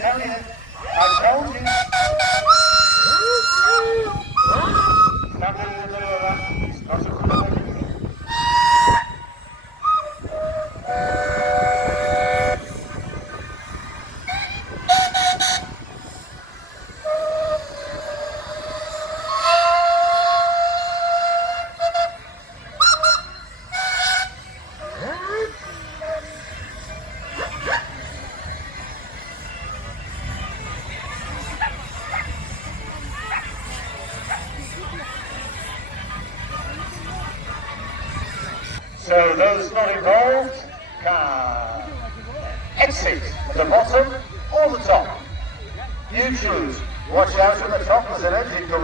tell you. I told you. Stand in the middle of that. Not a good idea. So those not involved can exit the bottom or the top. You choose. Watch out at the top, there's an exit door.